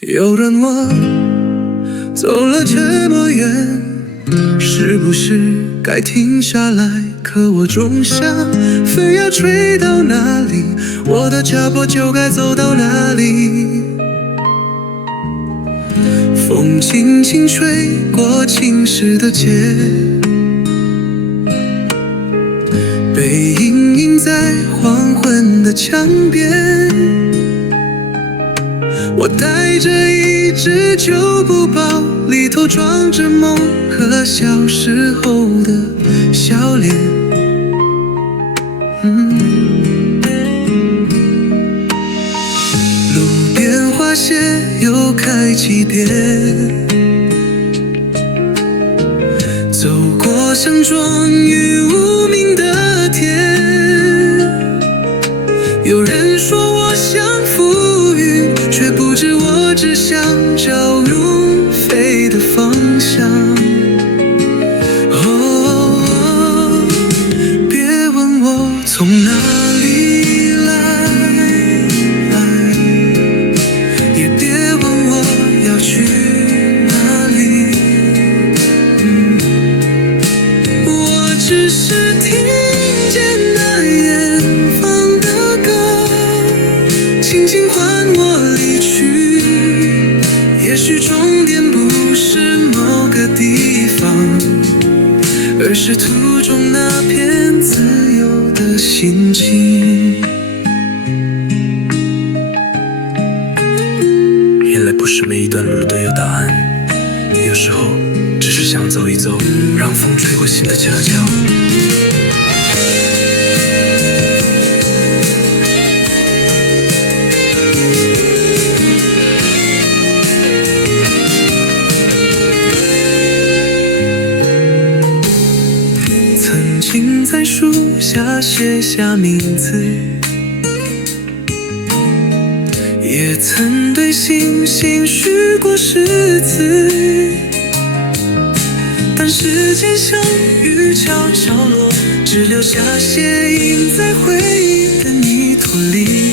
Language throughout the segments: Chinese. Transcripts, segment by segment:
有人问，走了这么远，是不是该停下来？可我总想，风要吹到哪里，我的脚步就该走到哪里。风轻轻吹过青石的街，背影映在黄昏的墙边。我带着一只旧布包，里头装着梦和小时候的笑脸。路边花谢又开几遍，走过像庄于无名的天。有人说我像浮云，却不知我只想朝如飞的方向。哦，别问我从哪里来，也别问我要去哪里。我只是听见那远方的歌，轻轻唤我离去。也许终点不是某个地方，而是途中那片自由的心情。原来不是每一段路都有答案，有时候只是想走一走，让风吹过心的墙角。曾经在树下写下名字，也曾对星星许过誓词。但时间像雨悄悄落，只留下鞋印在回忆的泥土里。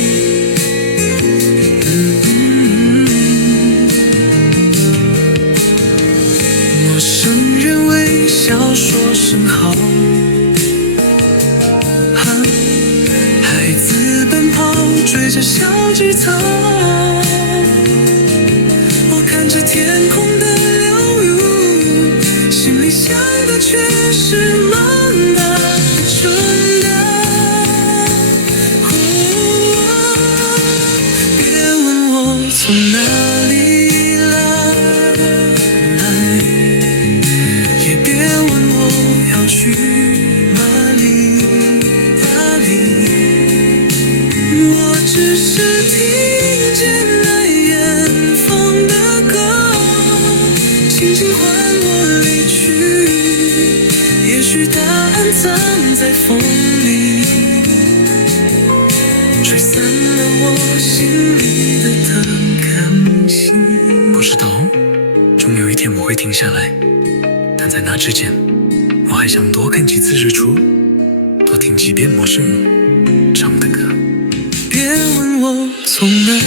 陌生人微笑说声好，孩子奔跑追着小枝草。我看着天空的流入，心里想的却是梦吧春的。别问我从哪里来，也别问我要去哪里。我只是听见那远方的歌，轻轻唤我离去。也许答案藏在风里，吹散了我心里的灯看星。不知道终有一天我会停下来，但在那之前，我还想多看几次日出，多听几遍陌生人唱的歌。别问我从哪里